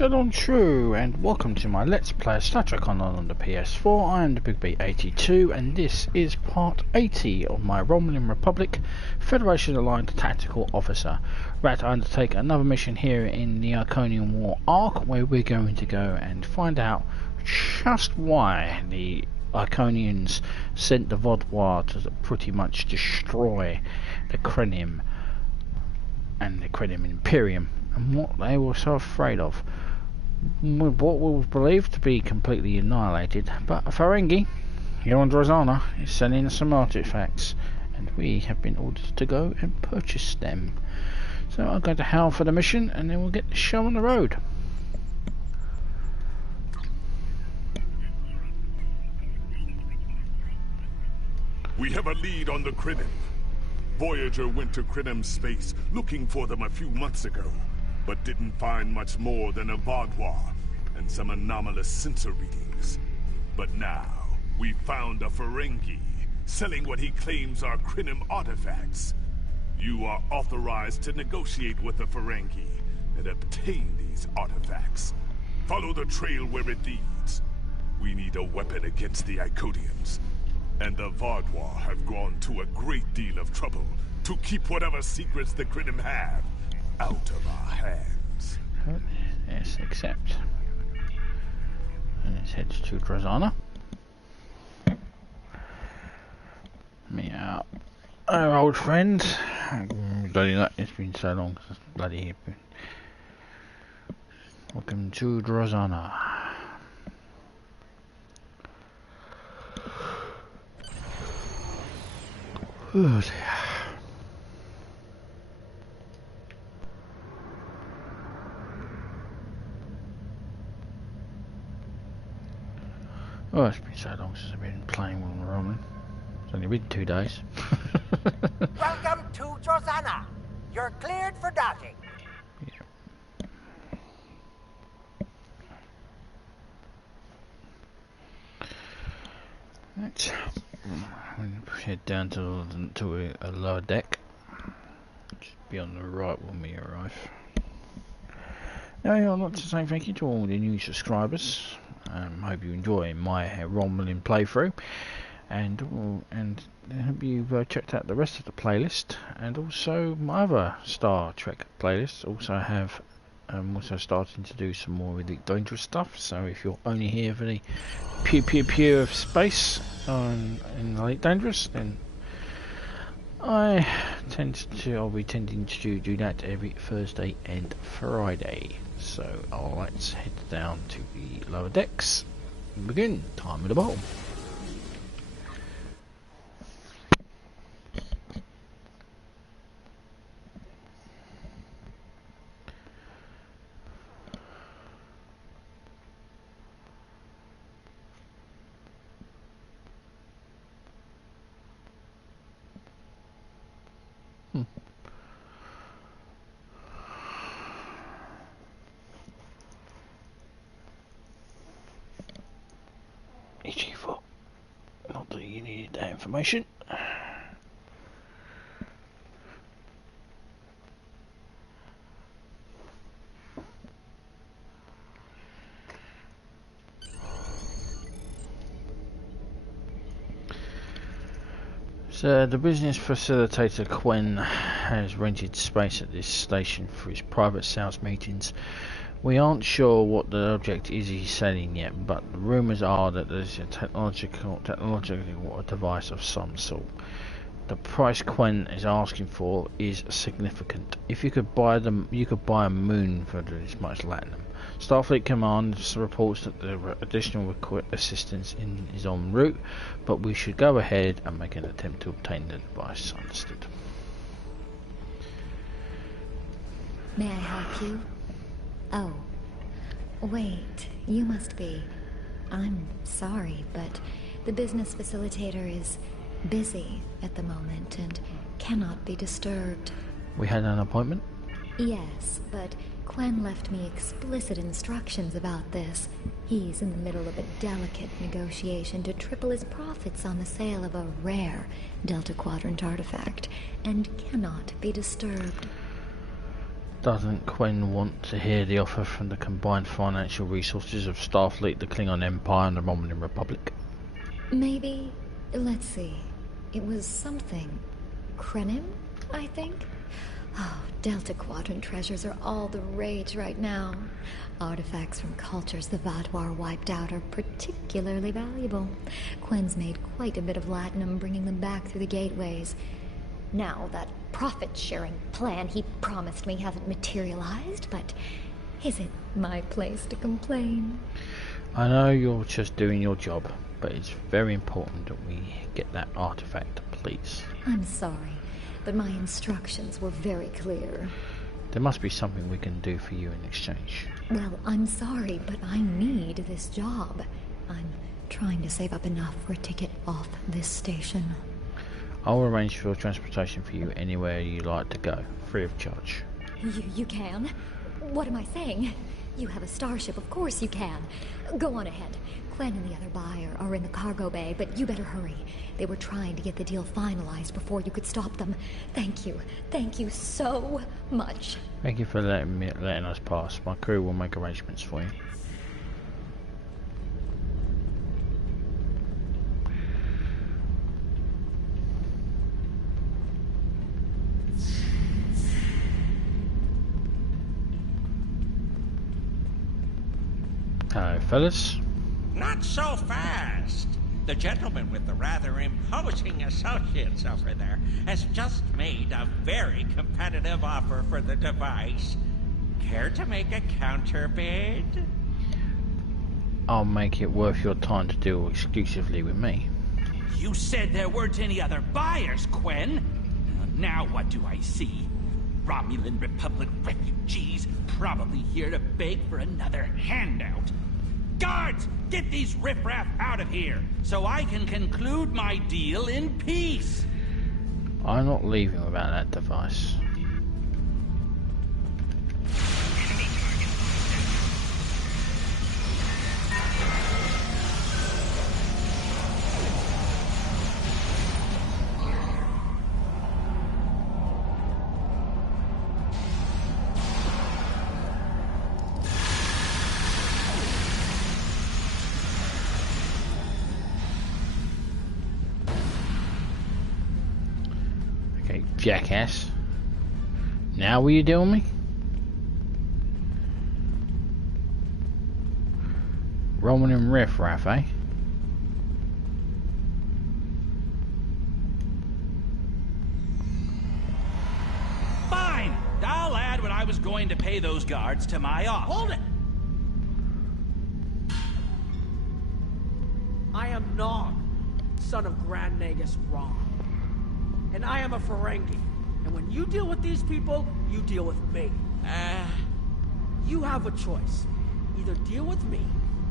Hello, true, and welcome to my Let's Play Star Trek Online on the PS4. I am the Big B82, and this is part 80 of my Romulan Republic Federation Aligned Tactical Officer. We're about to undertake another mission here in the Iconian War Arc, where we're going to go and find out just why the Iconians sent the Vaadwaur to pretty much destroy the Krenim and the Krenim Imperium, and what they were so afraid of. What was believed to be completely annihilated, but a Ferengi here on Drozana is sending us some artifacts, and we have been ordered to go and purchase them. So I'll go to Hal for the mission, and then we'll get the show on the road. We have a lead on the Krenim. Voyager went to Krenim space looking for them a few months ago, but didn't find much more than a Vaadwaur and some anomalous sensor readings. But now, we found a Ferengi selling what he claims are Krenim artifacts. You are authorized to negotiate with the Ferengi and obtain these artifacts. Follow the trail where it leads. We need a weapon against the Iconians, and the Vaadwaur have gone to a great deal of trouble to keep whatever secrets the Krenim have out of our hands. Yes, accept. And let's head to Drozana. Meow. Our old friend. Bloody that, it's been so long since bloody. Welcome to Drozana. Oh dear. Oh, it's been so long since I've been playing with Romulan. It's only been 2 days. Welcome to Drozana. You're cleared for docking. Yeah. Right. We'll head down to a lower deck. Just be on the right when we arrive. Now, I'd like to say thank you to all the new subscribers. Hope you enjoy my Romulan playthrough, and hope you've checked out the rest of the playlist, and also my other Star Trek playlists. Also have also starting to do some more really dangerous stuff. So if you're only here for the pure of space in the Elite Dangerous, then I'll be tending to do that every Thursday and Friday. So let's head down to the lower decks and begin. Time at the bottom. EG4. Not that you needed that information. So the business facilitator Quen has rented space at this station for his private sales meetings. We aren't sure what the object is he's selling yet, but the rumours are that there's a technological device of some sort. The price Quen is asking for is significant. If you could buy them, you could buy a moon for this much latinum. Starfleet Command reports that the additional assistance is en route, but we should go ahead and make an attempt to obtain the device. Understood. May I help you? Oh, wait, you must be. I'm sorry, but the business facilitator is busy at the moment and cannot be disturbed. We had an appointment? Yes, but Quen left me explicit instructions about this. He's in the middle of a delicate negotiation to triple his profits on the sale of a rare Delta Quadrant artifact, and cannot be disturbed. Doesn't Quinn want to hear the offer from the combined financial resources of Starfleet, the Klingon Empire, and the Romulan Republic? Maybe. Let's see. It was something. Krenim, I think? Oh, Delta Quadrant treasures are all the rage right now. Artifacts from cultures the Vaadwaur wiped out are particularly valuable. Quinn's made quite a bit of latinum bringing them back through the gateways. Now, that profit-sharing plan he promised me hasn't materialized, but is it my place to complain? I know you're just doing your job, but it's very important that we get that artifact, please. I'm sorry, but my instructions were very clear. There must be something we can do for you in exchange. Well, I'm sorry, but I need this job. I'm trying to save up enough for a ticket off this station. I'll arrange for transportation for you anywhere you like to go, free of charge. You can? What am I saying? You have a starship, of course you can. Go on ahead. Glenn and the other buyer are in the cargo bay, but you better hurry. They were trying to get the deal finalized before you could stop them. Thank you. Thank you so much. Thank you for letting us pass. My crew will make arrangements for you. Hello, fellas. Not so fast. The gentleman with the rather imposing associates over there has just made a very competitive offer for the device. Care to make a counter bid? I'll make it worth your time to deal exclusively with me. You said there weren't any other buyers, Quinn. Now what do I see? Romulan Republic refugees probably here to beg for another handout. Guards, get these riffraff out of here, so I can conclude my deal in peace. I'm not leaving without that device. Jackass. Now will you deal with me? Romulan riffraff, eh? Fine! I'll add what I was going to pay those guards to my offer. Hold it! I am Nog, son of Grand Nagus Rom. And I am a Ferengi. And when you deal with these people, you deal with me. You have a choice. Either deal with me,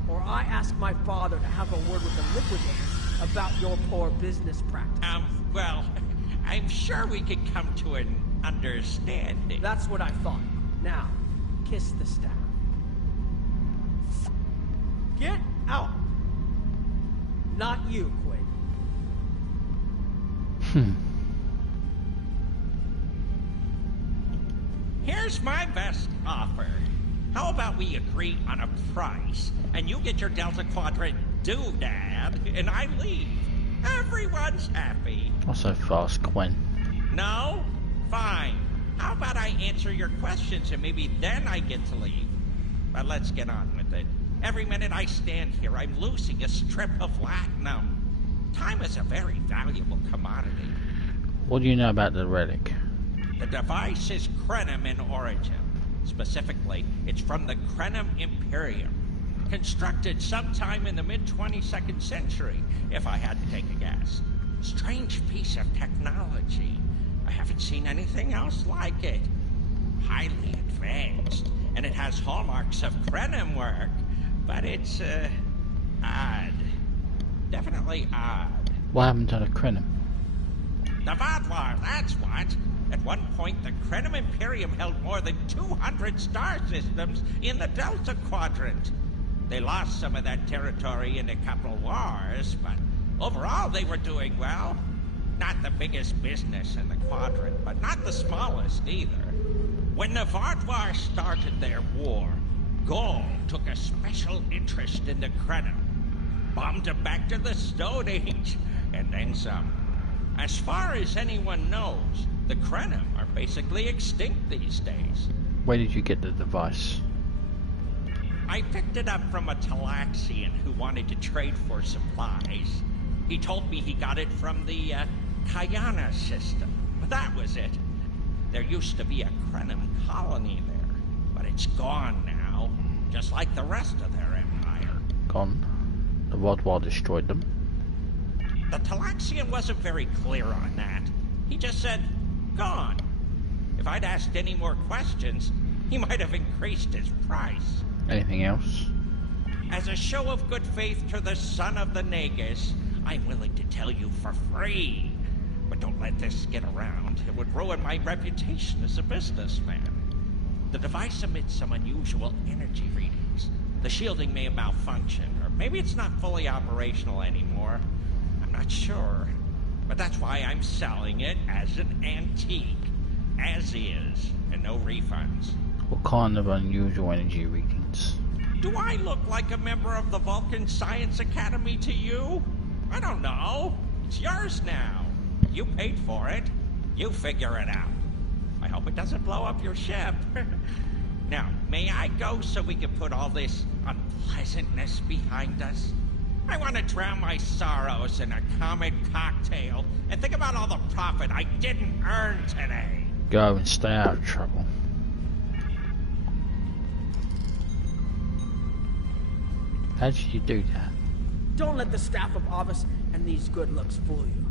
or I ask my father to have a word with the Liquidators about your poor business practices. Well, I'm sure we could come to an understanding. That's what I thought. Now, kiss the staff. Get out! Not you, Quinn. Here's my best offer. How about we agree on a price, and you get your Delta Quadrant doodad, and I leave. Everyone's happy. Not so fast, Quinn. No? Fine. How about I answer your questions, and maybe then I get to leave? But let's get on with it. Every minute I stand here, I'm losing a strip of latinum. Time is a very valuable commodity. What do you know about the relic? The device is Krenim in origin. Specifically, it's from the Krenim Imperium. Constructed sometime in the mid-22nd century, if I had to take a guess. Strange piece of technology. I haven't seen anything else like it. Highly advanced, and it has hallmarks of Krenim work. But it's, odd. Definitely odd. What happened to the Krenim? The Vaadwaur, that's what. At one point, the Krenim Imperium held more than 200 star systems in the Delta Quadrant. They lost some of that territory in a couple wars, but overall they were doing well. Not the biggest business in the Quadrant, but not the smallest either. When the Vaadwaur started their war, Gaul took a special interest in the Krenim. Bombed it back to the Stone Age, and then some. As far as anyone knows, the Krenim are basically extinct these days. Where did you get the device? I picked it up from a Talaxian who wanted to trade for supplies. He told me he got it from the Kayana system, but that was it. There used to be a Krenim colony there, but it's gone now, just like the rest of their empire. Gone? The Vaadwaur destroyed them? The Talaxian wasn't very clear on that. He just said, gone. If I'd asked any more questions, he might have increased his price. Anything else? As a show of good faith to the son of the Nagus, I'm willing to tell you for free. But don't let this get around. It would ruin my reputation as a businessman. The device emits some unusual energy readings. The shielding may have malfunctioned, or maybe it's not fully operational anymore. I'm not sure. But that's why I'm selling it as an antique. As is, and no refunds. What kind of unusual energy readings? Do I look like a member of the Vulcan Science Academy to you? I don't know. It's yours now. You paid for it. You figure it out. I hope it doesn't blow up your ship. Now, may I go so we can put all this unpleasantness behind us? I want to drown my sorrows in a common cocktail and think about all the profit I didn't earn today. Go and stay out of trouble. How did you do that? Don't let the staff of Office and these good looks fool you.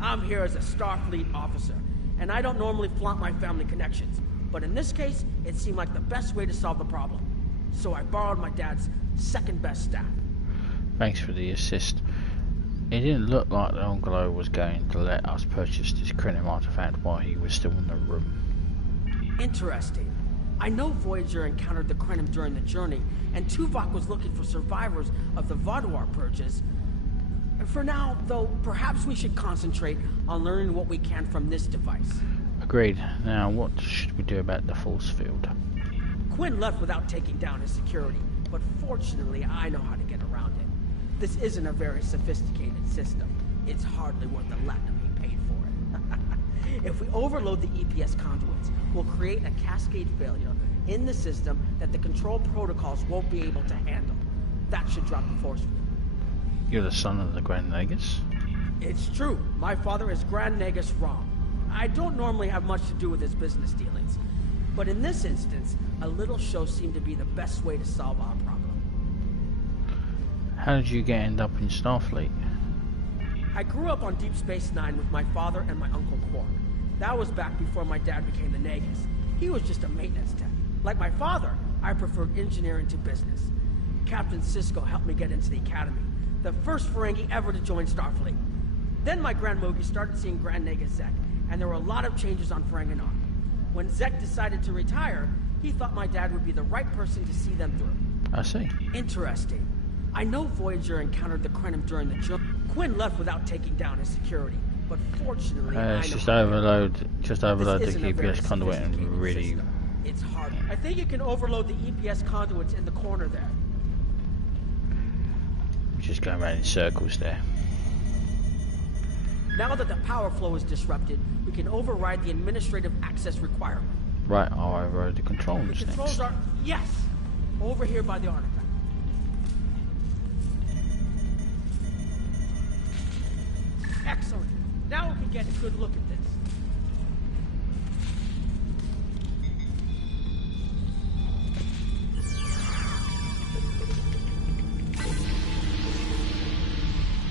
I'm here as a Starfleet officer, and I don't normally flaunt my family connections. But in this case, it seemed like the best way to solve the problem. So I borrowed my dad's second best staff. Thanks for the assist. It didn't look like the Ongolo was going to let us purchase this Krenim artifact while he was still in the room. Interesting. I know Voyager encountered the Krenim during the journey, and Tuvok was looking for survivors of the Vaadwaur purges. For now, though, perhaps we should concentrate on learning what we can from this device. Agreed. Now, what should we do about the force field? Quinn left without taking down his security, but fortunately I know how to get around it. This isn't a very sophisticated system. It's hardly worth the latinum he paid for it. If we overload the EPS conduits, we'll create a cascade failure in the system that the control protocols won't be able to handle. That should drop the force field. You're the son of the Grand Nagus? It's true. My father is Grand Nagus Rom. I don't normally have much to do with his business dealings. But in this instance, a little show seemed to be the best way to solve our problem. How did you end up in Starfleet? I grew up on Deep Space Nine with my father and my Uncle Quark. That was back before my dad became the Nagus. He was just a maintenance tech. Like my father, I preferred engineering to business. Captain Sisko helped me get into the Academy, the first Ferengi ever to join Starfleet. Then my Grand Mogi started seeing Grand Nagus Zek, and there were a lot of changes on Ferengi. When Zek decided to retire, he thought my dad would be the right person to see them through. I see. Interesting. I know Voyager encountered the Krenim during the journey. Quinn left without taking down his security, but fortunately, I know just overload the EPS EPS conduit and really... System. It's hard. I think you can overload the EPS conduits in the corner there. Just going around in circles there. Now that the power flow is disrupted, we can override the administrative access requirement. Right, I'll override the controls The controls are... Yes! Over here by the artifact. Excellent. Now we can get a good look at this.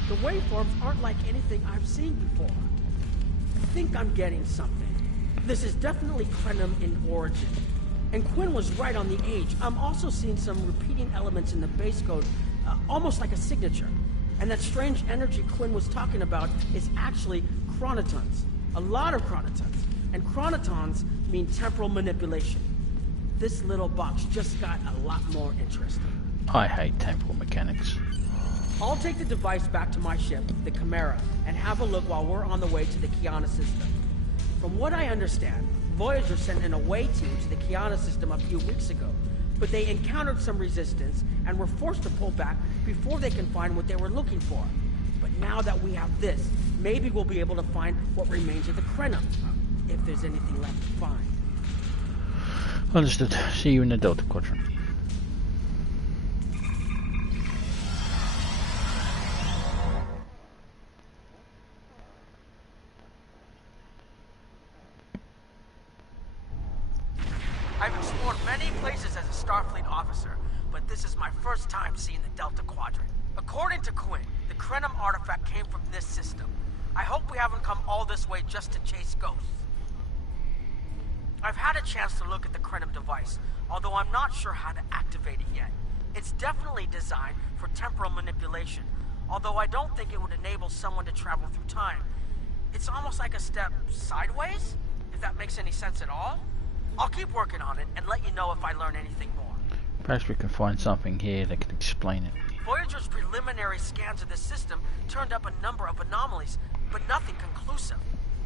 The waveforms aren't like anything I've seen before. I think I'm getting something. This is definitely Krenim in origin. And Quinn was right on the age. I'm also seeing some repeating elements in the base code, almost like a signature. And that strange energy Quinn was talking about is actually chronotons. A lot of chronotons. And chronotons mean temporal manipulation. This little box just got a lot more interesting. I hate temporal mechanics. I'll take the device back to my ship, the Chimera, and have a look while we're on the way to the Kiana system. From what I understand, Voyager sent an away team to the Kiana system a few weeks ago, but they encountered some resistance and were forced to pull back before they can find what they were looking for. But now that we have this, maybe we'll be able to find what remains of the Krenim, if there's anything left to find. Understood. See you in the Delta Quadrant. I've explored many places as a Starfleet officer, but this is my first time seeing the Delta Quadrant. According to Quinn, the Krenim artifact came from this system. I hope we haven't come all this way just to chase ghosts. I've had a chance to look at the Krenim device, although I'm not sure how to activate it yet. It's definitely designed for temporal manipulation, although I don't think it would enable someone to travel through time. It's almost like a step sideways, if that makes any sense at all. I'll keep working on it and let you know if I learn anything more. Perhaps we can find something here that can explain it. Voyager's preliminary scans of the system turned up a number of anomalies, but nothing conclusive.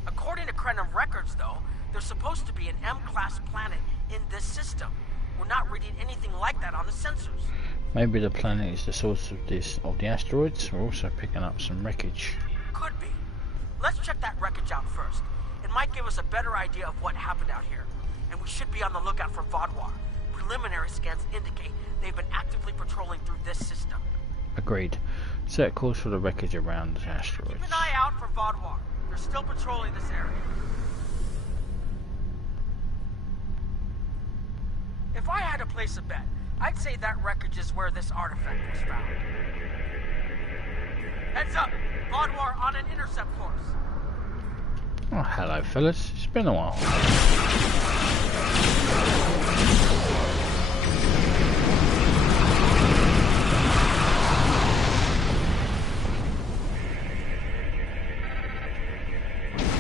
According to Krenim records, though, there's supposed to be an M-class planet in this system. We're not reading anything like that on the sensors. Maybe the planet is the source of the asteroids. We're also picking up some wreckage. Could be. Let's check that wreckage out first. It might give us a better idea of what happened out here. And we should be on the lookout for Vaadwaur. Preliminary scans indicate they've been actively patrolling through this system. Agreed. Set course for the wreckage around the asteroids. Keep an eye out for Vaadwaur. They're still patrolling this area. If I had to place a bet, I'd say that wreckage is where this artifact was found. Heads up! Vaadwaur on an intercept course. Oh, hello, fellas. It's been a while.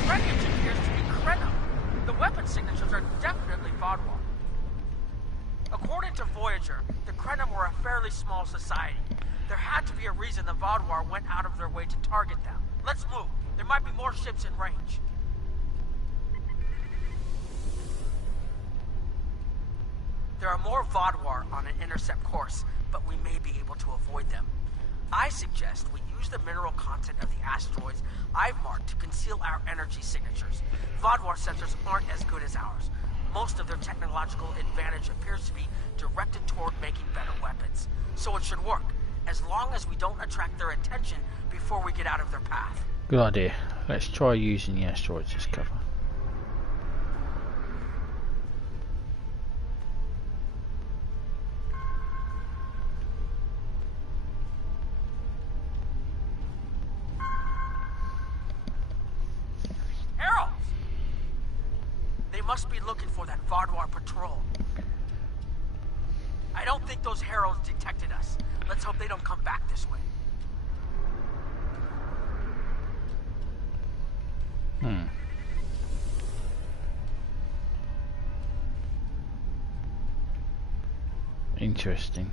Wreckage appears to be Krenim. The weapon signatures are definitely Vaadwaur. According to Voyager, the Krenim were a fairly small society. There had to be a reason the Vaadwaur went out of their way to target them. Let's move. There might be more ships in range. There are more Vaadwaur on an intercept course, but we may be able to avoid them. I suggest we use the mineral content of the asteroids I've marked to conceal our energy signatures. Vaadwaur sensors aren't as good as ours. Most of their technological advantage appears to be directed toward making better weapons. So it should work, as long as we don't attract their attention before we get out of their path. Good idea. Let's try using the asteroids as cover. Must be looking for that Vaadwaur patrol. I don't think those heralds detected us. Let's hope they don't come back this way. Interesting.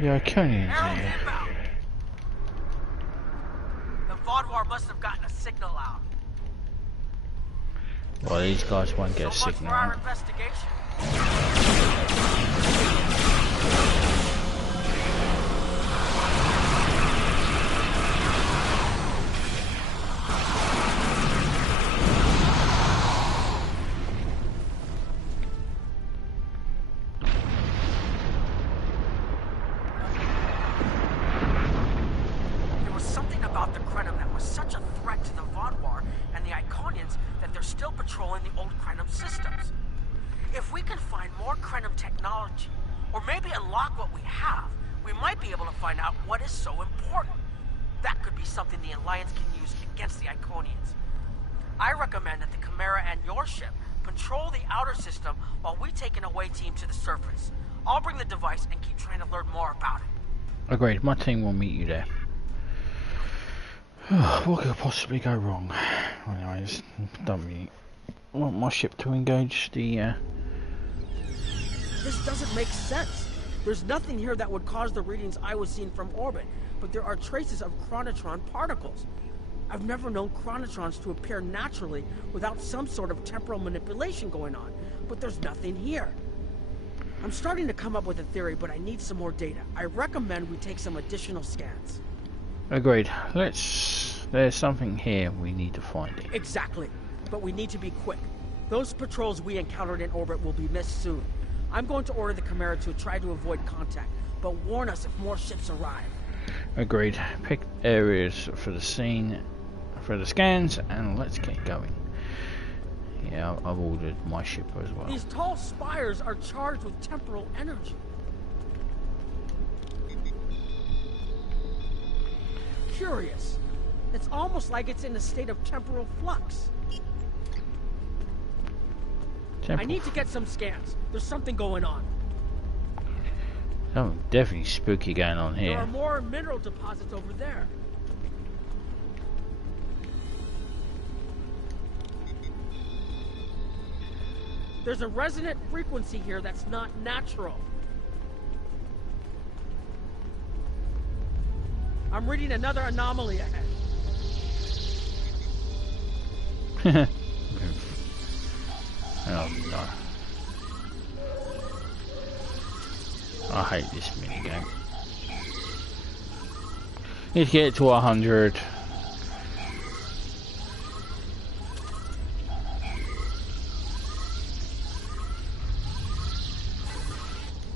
The Iconians here. Vaadwaur must have gotten a signal out. Well, these guys won't get a signal. So much for our investigation. Something the Alliance can use against the Iconians. I recommend that the Chimera and your ship patrol the outer system while we take an away team to the surface. I'll bring the device and keep trying to learn more about it. Agreed. My team will meet you there. What could possibly go wrong? Anyways, don't really want my ship to engage the... This doesn't make sense. There's nothing here that would cause the readings I was seeing from orbit, but there are traces of chronotron particles. I've never known chronotrons to appear naturally without some sort of temporal manipulation going on, but there's nothing here. I'm starting to come up with a theory, but I need some more data. I recommend we take some additional scans. Agreed. There's something here we need to find it. Exactly. But we need to be quick. Those patrols we encountered in orbit will be missed soon. I'm going to order the Chimera to try to avoid contact, but warn us if more ships arrive. Agreed. Pick areas for the scene, for the scans, and let's get going. Yeah, I've ordered my ship as well. These tall spires are charged with temporal energy. Curious. It's almost like it's in a state of temporal flux. I need to get some scans. There's something going on. Something definitely spooky going on here. There are more mineral deposits over there. There's a resonant frequency here that's not natural. I'm reading another anomaly ahead. Oh no. I hate this minigame. Need to get it to 100.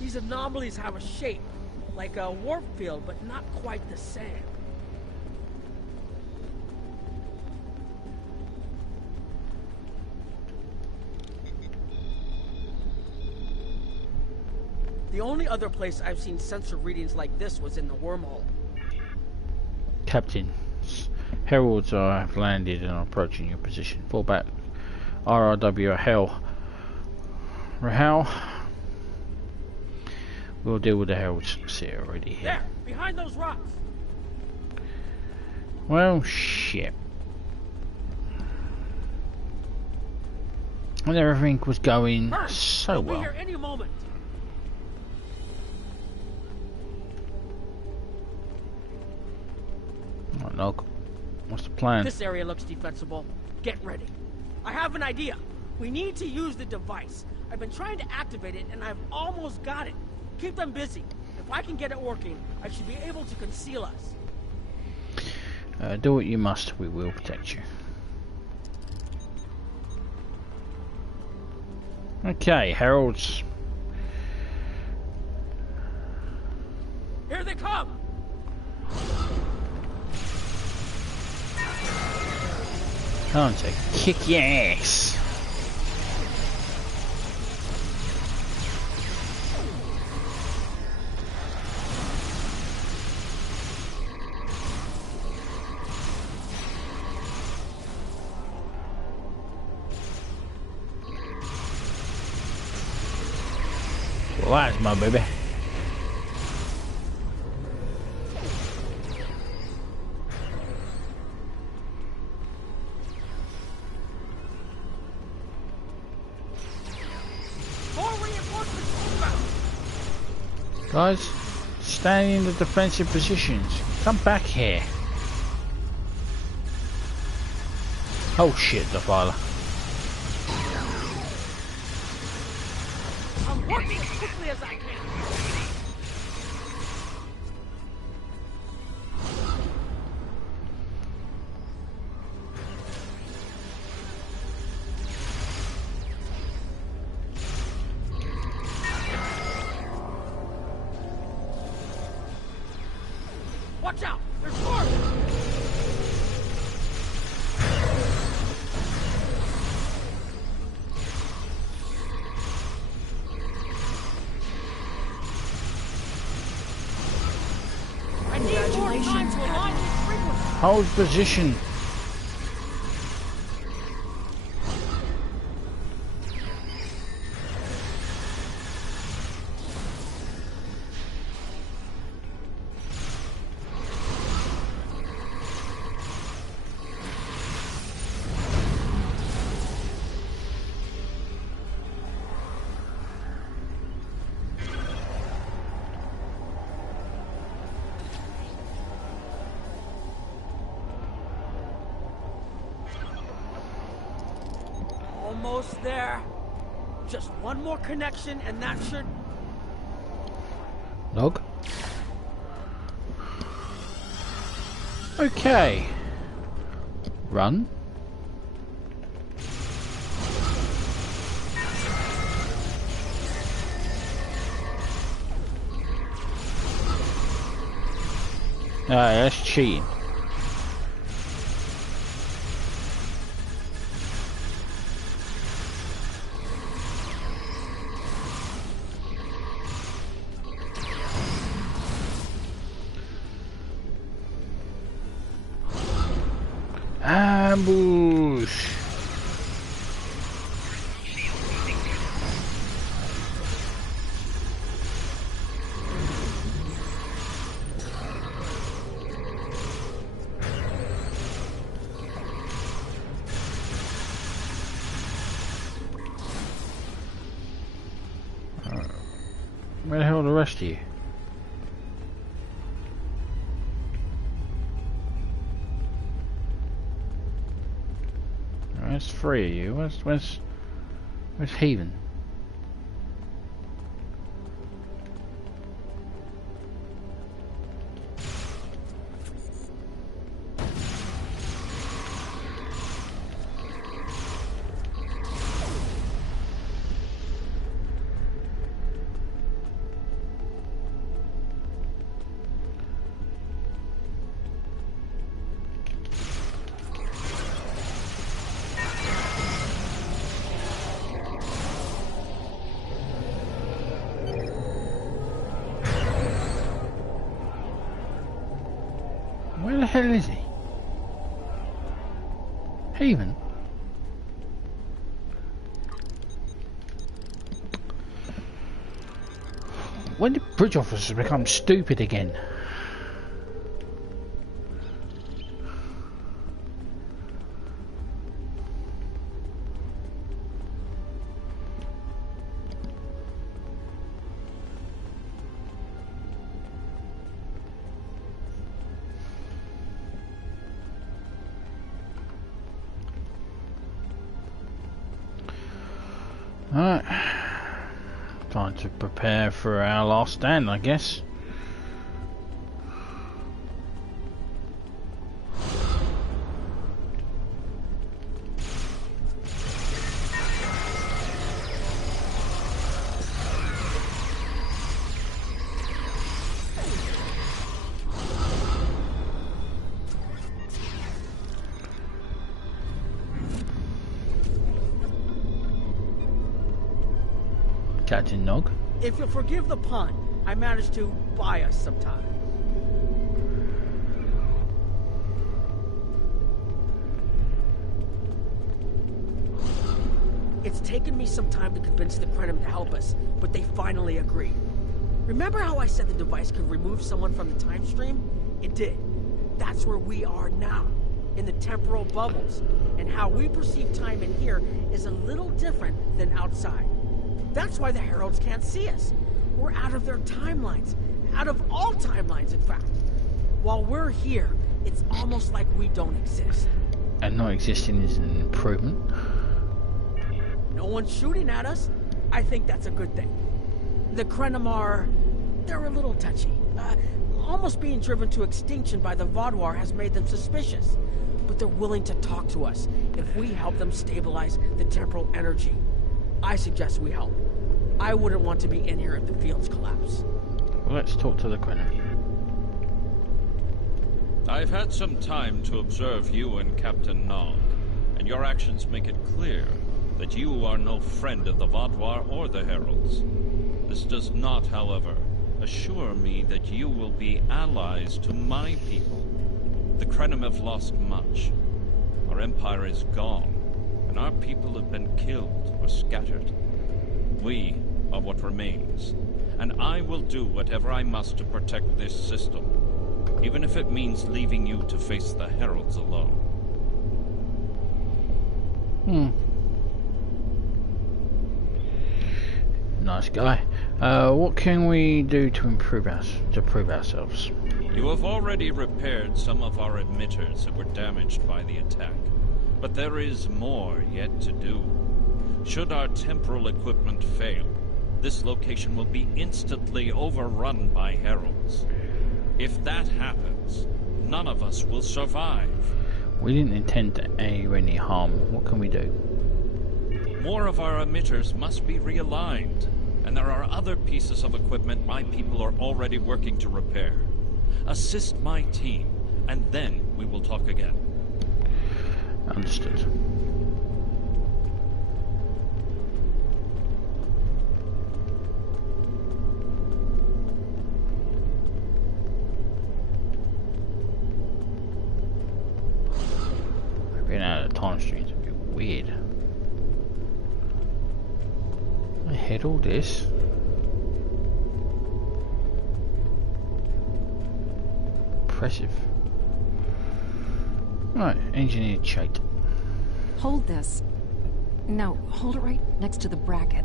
These anomalies have a shape, like a warp field, but not quite the same. The only other place I've seen sensor readings like this was in the wormhole. Captain, heralds have landed and are approaching your position. Fall back. RRW hell. Rahal. We'll deal with the heralds. See it already here. There, behind those rocks. Well, shit. And everything was going so well. We'll be here any moment. Oh, no. What's the plan? This area looks defensible. Get ready. I have an idea. We need to use the device. I've been trying to activate it, and I've almost got it. Keep them busy. If I can get it working, I should be able to conceal us. Do what you must. We will protect you. Okay, heralds. Here they come! Time to kick your ass. Well, that's my baby. Guys, stand in the defensive positions. Come back here. Oh shit, the father. I'm working as quickly as I can. Watch out! There's more! I need more time to align these frequencies! Hold position. Almost there. Just one more connection and that should... Log. Okay. Run. That's cheating. Ambush. Where the hell are the rest of you? There's 3 of you. Where's Heathen? Where the hell is he? Haven? When did bridge officers become stupid again? Alright, time to prepare for our last stand, I guess. Captain Nog. If you'll forgive the pun, I managed to buy us some time. It's taken me some time to convince the Krenim to help us, but they finally agreed. Remember how I said the device could remove someone from the time stream? It did. That's where we are now, in the temporal bubbles. And how we perceive time in here is a little different than outside. That's why the Heralds can't see us. We're out of their timelines. Out of all timelines, in fact. While we're here, it's almost like we don't exist. And not existing is an improvement. No one's shooting at us. I think that's a good thing. The Krenim are... they're a little touchy. Almost being driven to extinction by the Vaadwaur has made them suspicious. But they're willing to talk to us if we help them stabilize the temporal energy. I suggest we help. I wouldn't want to be in here if the fields collapse. Well, let's talk to the Krenim. I've had some time to observe you and Captain Nog, and your actions make it clear that you are no friend of the Vaadwaur or the Heralds. This does not, however, assure me that you will be allies to my people. The Krenim have lost much. Our empire is gone, and our people have been killed or scattered. We are what remains, and I will do whatever I must to protect this system, even if it means leaving you to face the Heralds alone. Nice guy. What can we do to improve ourselves? You have already repaired some of our emitters that were damaged by the attack, but there is more yet to do. Should our temporal equipment fail, this location will be instantly overrun by heralds. If that happens, none of us will survive. We didn't intend to aid any harm. What can we do? More of our emitters must be realigned, and there are other pieces of equipment my people are already working to repair. Assist my team, and then we will talk again. Understood. Being out of the time stream's a bit weird. I hit all this. Impressive. Right, engineered shite. Hold this. No, hold it right next to the bracket,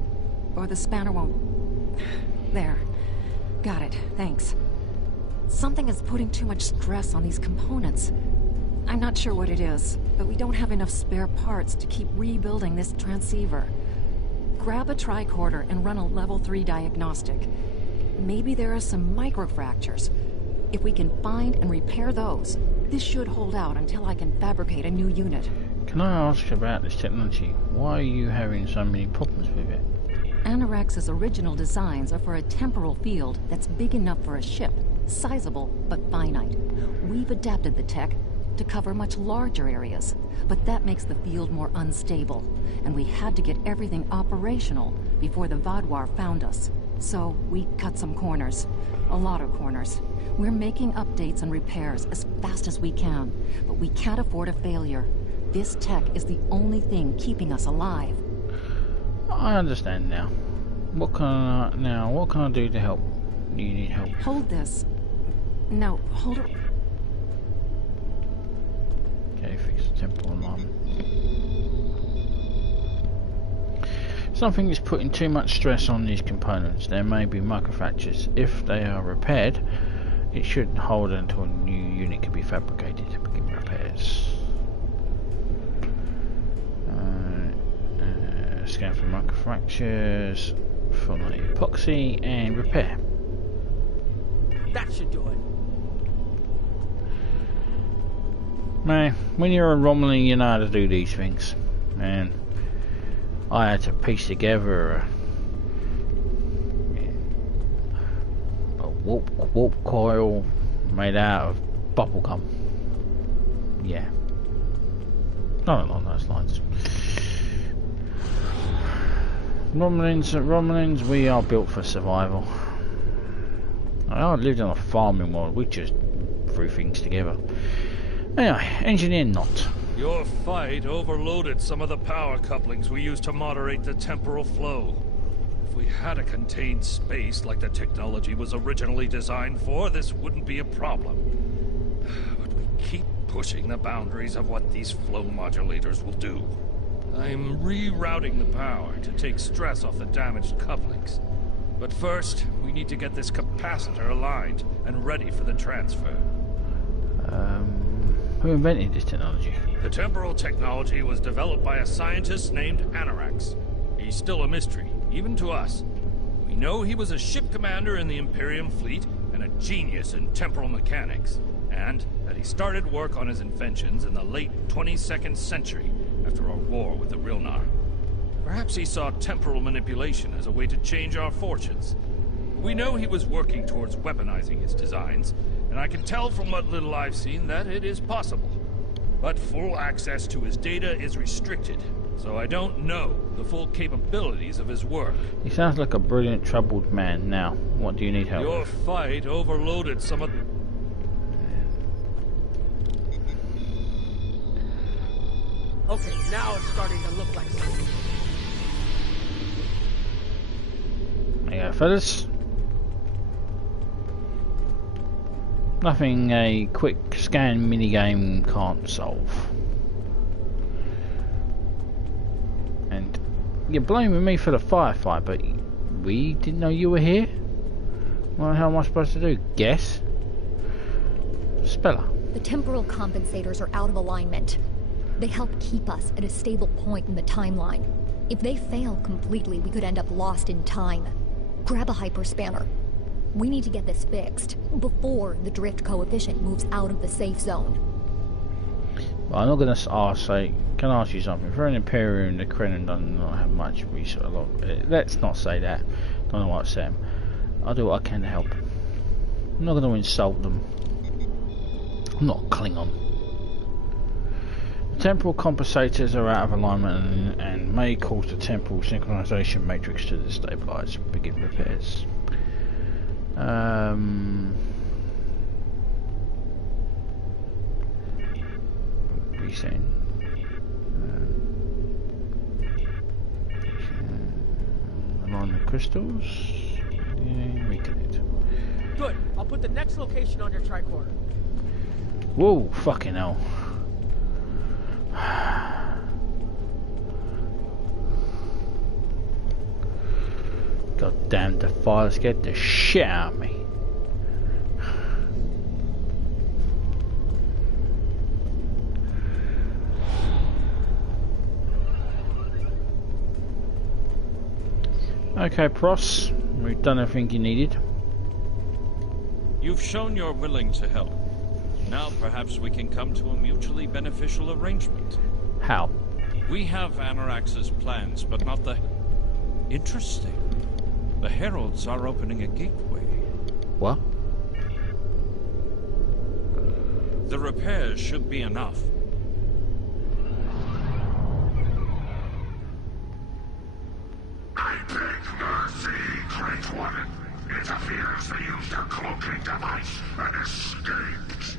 or the spanner won't... There. Got it, thanks. Something is putting too much stress on these components. I'm not sure what it is, but we don't have enough spare parts to keep rebuilding this transceiver. Grab a tricorder and run a level 3 diagnostic. Maybe there are some microfractures. If we can find and repair those, this should hold out until I can fabricate a new unit. Can I ask about this technology? Why are you having so many problems with it? Anorak's original designs are for a temporal field that's big enough for a ship, sizable but finite. We've adapted the tech to cover much larger areas, but that makes the field more unstable, and we had to get everything operational before the Vaadwaur found us. So we cut some corners. A lot of corners. We're making updates and repairs as fast as we can, but we can't afford a failure. This tech is the only thing keeping us alive. I understand now. What can I do to help? Do you need help? Hold this. No, hold it. Okay, fix the temporal alignment. Something is putting too much stress on these components. There may be microfractures. If they are repaired, it should hold until a new unit can be fabricated. Begin repairs. Scan for microfractures, for the epoxy, and repair. That should do it. Man, when you're a Romulan, you know how to do these things. And I had to piece together a warp coil made out of bubblegum. Yeah. Not along those lines. Romulans, we are built for survival. I lived on a farming world. We just threw things together. Anyway, engineer not. Your fight overloaded some of the power couplings we used to moderate the temporal flow. If we had a contained space like the technology was originally designed for, this wouldn't be a problem. But we keep pushing the boundaries of what these flow modulators will do. I'm rerouting the power to take stress off the damaged couplings. But first, we need to get this capacitor aligned and ready for the transfer. Who invented this technology? The temporal technology was developed by a scientist named Anorak. He's still a mystery, even to us. We know he was a ship commander in the Imperium fleet and a genius in temporal mechanics, and that he started work on his inventions in the late 22nd century after our war with the Rilnar. Perhaps he saw temporal manipulation as a way to change our fortunes. We know he was working towards weaponizing his designs, and I can tell from what little I've seen that it is possible. But full access to his data is restricted, so I don't know the full capabilities of his work. He sounds like a brilliant, troubled man. Now, what do you need help Your with? fight overloaded some of... Okay, now it's starting to look like something. There you go, fellas. Nothing a quick scan minigame can't solve. And you're blaming me for the firefight, but we didn't know you were here? What the hell am I supposed to do? Guess? Speller. The temporal compensators are out of alignment. They help keep us at a stable point in the timeline. If they fail completely, we could end up lost in time. Grab a hyperspanner. We need to get this fixed before the drift coefficient moves out of the safe zone. Well, I'm not gonna say. Can I ask you something? For an Imperium, the Krenim does not have much research. Let's not say that. Don't know what Sam. I'll do what I can to help. I'm not gonna insult them. I'm not a Klingon. The temporal compensators are out of alignment and may cause the temporal synchronization matrix to destabilize. Begin repairs. Reset. Align the crystals. Yeah, reconnect. Good. I'll put the next location on your tricorder. Whoa, fucking hell. God damn, the fire scared the shit out of me. Okay, Pross, we've done everything you needed. You've shown you're willing to help. Now perhaps we can come to a mutually beneficial arrangement. How? We have Anorax's plans, but not the... Interesting. The Heralds are opening a gateway. What? The repairs should be enough. I beg mercy, Great One. It appears they used a cloaking device and escaped.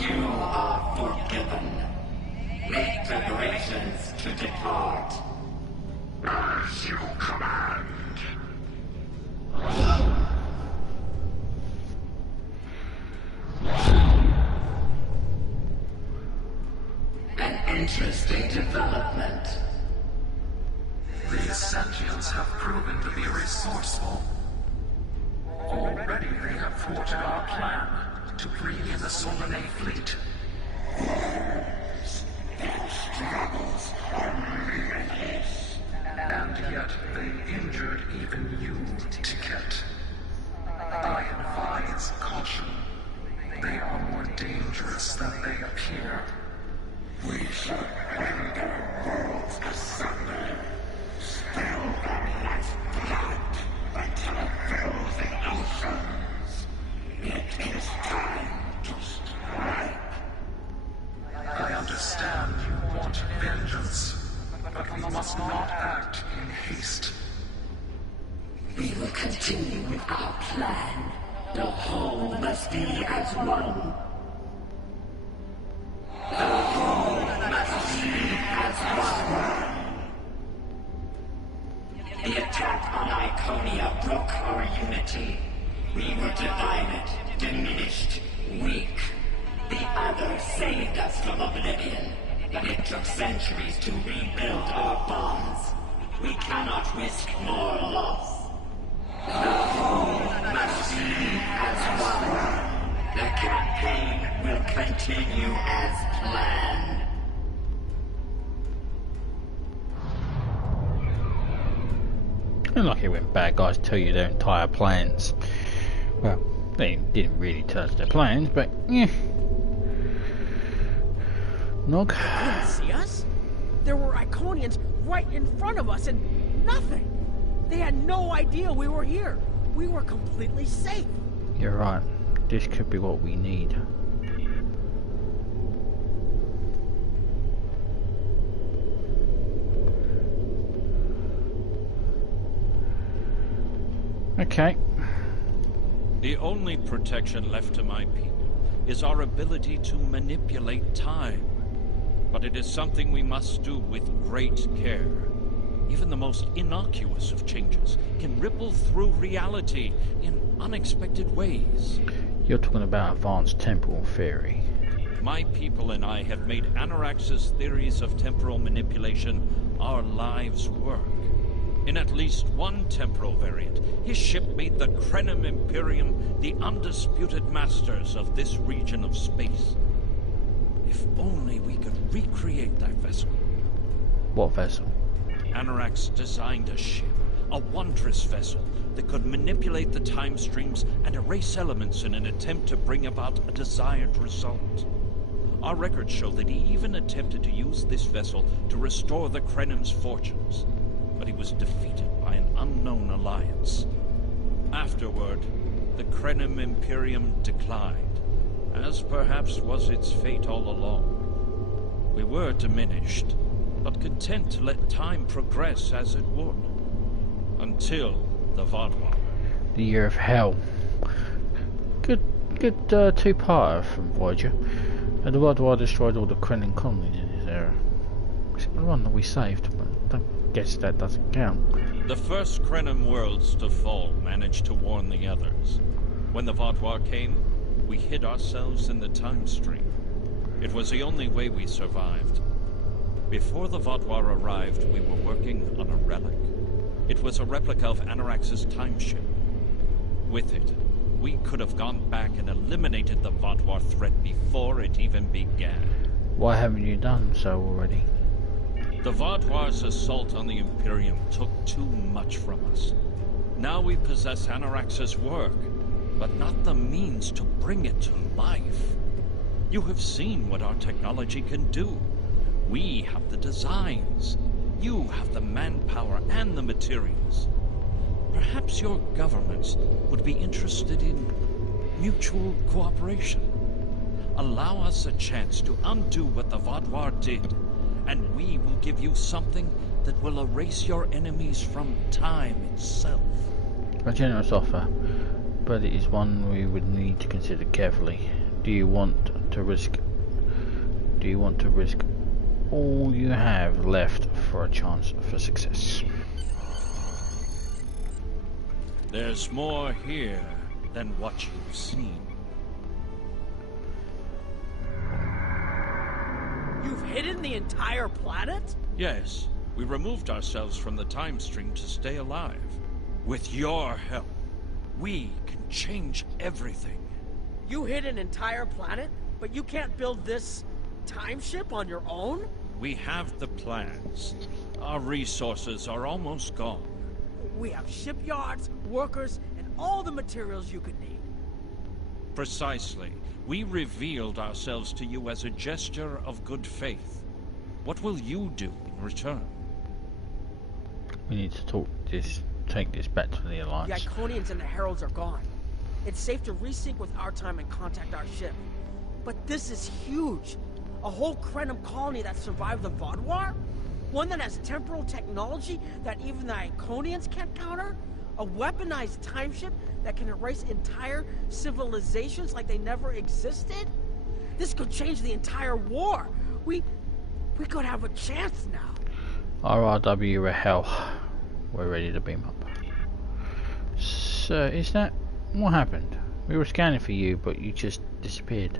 You are forgiven. Make preparations to depart. As you command. An interesting development. These sentients have proven to be resourceful. Already they have thwarted our plan to bring in the Solanae fleet. Their struggles are limitless. And yet they injured even you, Ticket. I advise caution. They are more dangerous than they appear. We shall end our world's assembly. Spill them like blood until it fills the oceans. It is time to strike. I understand you want vengeance, but we must not act in haste. We will continue with our plan. The whole must be as one. The whole must be as one. The attack on Iconia broke our unity. We were divided, diminished, weak. The others saved us from oblivion, but it took centuries to rebuild our bonds. We cannot risk more loss. The whole must be as one. The campaign will continue as planned. I like it when bad guys tell you their entire plans. Well, they didn't really tell us their plans, but yeah. Nog. They couldn't see us? There were Iconians right in front of us and nothing. They had no idea we were here. We were completely safe. You're right. This could be what we need. Okay. The only protection left to my people is our ability to manipulate time. But it is something we must do with great care. Even the most innocuous of changes can ripple through reality in unexpected ways. You're talking about advanced temporal theory. My people and I have made Anorax's theories of temporal manipulation our lives' work. In at least one temporal variant, his ship made the Krenim Imperium the undisputed masters of this region of space. If If only we could recreate that vessel. What vessel? Anorax designed a ship, a wondrous vessel that could manipulate the time streams and erase elements in an attempt to bring about a desired result. Our records show that he even attempted to use this vessel to restore the Krenim's fortunes, but he was defeated by an unknown alliance. Afterward, the Krenim Imperium declined, as perhaps was its fate all along. We were diminished, but content to let time progress as it would. Until the Vaadwaur. The Year of Hell. Good two-parter from Voyager. And the Vaadwaur destroyed all the Krenim colonies in his era. Except the one that we saved, but I don't guess that doesn't count. The first Krenim worlds to fall managed to warn the others. When the Vaadwaur came, we hid ourselves in the time stream. It was the only way we survived. Before the Vaadwaur arrived, we were working on a relic. It was a replica of Anorax's time ship. With it, we could have gone back and eliminated the Vaadwaur threat before it even began. Why haven't you done so already? The Vaadwaur's assault on the Imperium took too much from us. Now we possess Anorax's work, but not the means to bring it to life. You have seen what our technology can do. We have the designs. You have the manpower and the materials. Perhaps your governments would be interested in mutual cooperation. Allow us a chance to undo what the Vaadwaur did, and we will give you something that will erase your enemies from time itself. A generous offer, but it is one we would need to consider carefully. Do you want to risk all you have left for a chance for success? There's more here than what you've seen. You've hidden the entire planet? Yes, we removed ourselves from the time stream to stay alive. With your help, we can change everything. You hid an entire planet, but you can't build this time ship on your own? We have the plans. Our resources are almost gone. We have shipyards, workers, and all the materials you could need. Precisely. We revealed ourselves to you as a gesture of good faith. What will you do in return? We need to take this back to the Alliance. The Iconians and the Heralds are gone. It's safe to resync with our time and contact our ship. But this is huge. A whole Krenim colony that survived the Vaadwaur? One that has temporal technology that even the Iconians can't counter? A weaponized time ship that can erase entire civilizations like they never existed? This could change the entire war. We could have a chance now. RRW Rahel. We're ready to beam up. So, is that what happened? We were scanning for you, but you just disappeared.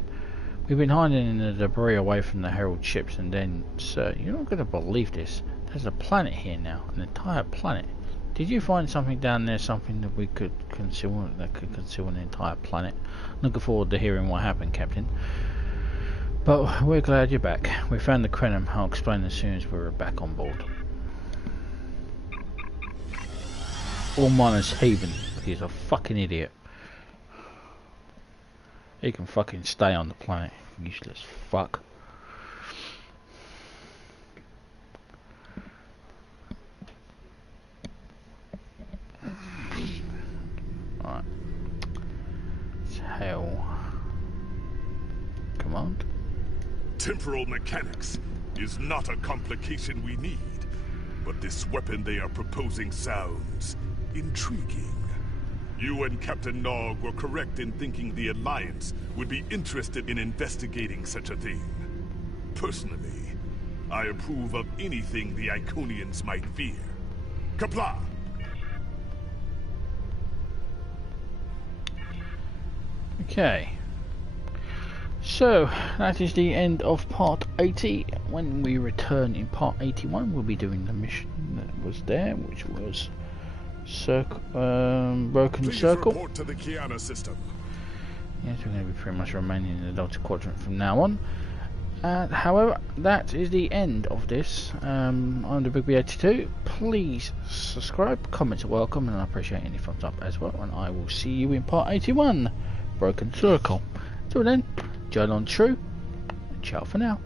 We've been hiding in the debris away from the Herald ships, and then, sir, you're not going to believe this. There's a planet here now, an entire planet. Did you find something down there, something that we could conceal, that could conceal an entire planet? Looking forward to hearing what happened, Captain. But we're glad you're back. We found the Krenim. I'll explain as soon as we're back on board. All minus Haven. He's a fucking idiot. He can fucking stay on the planet. Useless fuck. Alright. It's hell. Command. Temporal mechanics is not a complication we need, but this weapon they are proposing sounds intriguing. You and Captain Nog were correct in thinking the Alliance would be interested in investigating such a thing. Personally, I approve of anything the Iconians might fear. Kapla! Okay. So, that is the end of part 80. When we return in part 81, we'll be doing the mission that was there, which was Broken Circle. Report to the Kiana system. Yes, we're going to be pretty much remaining in the Delta Quadrant from now on. However, that is the end of this. I'm the BigB82. Please subscribe, comments are welcome, and I appreciate any thumbs up as well. And I will see you in part 81, Broken Circle. Till then, Join on True, and ciao for now.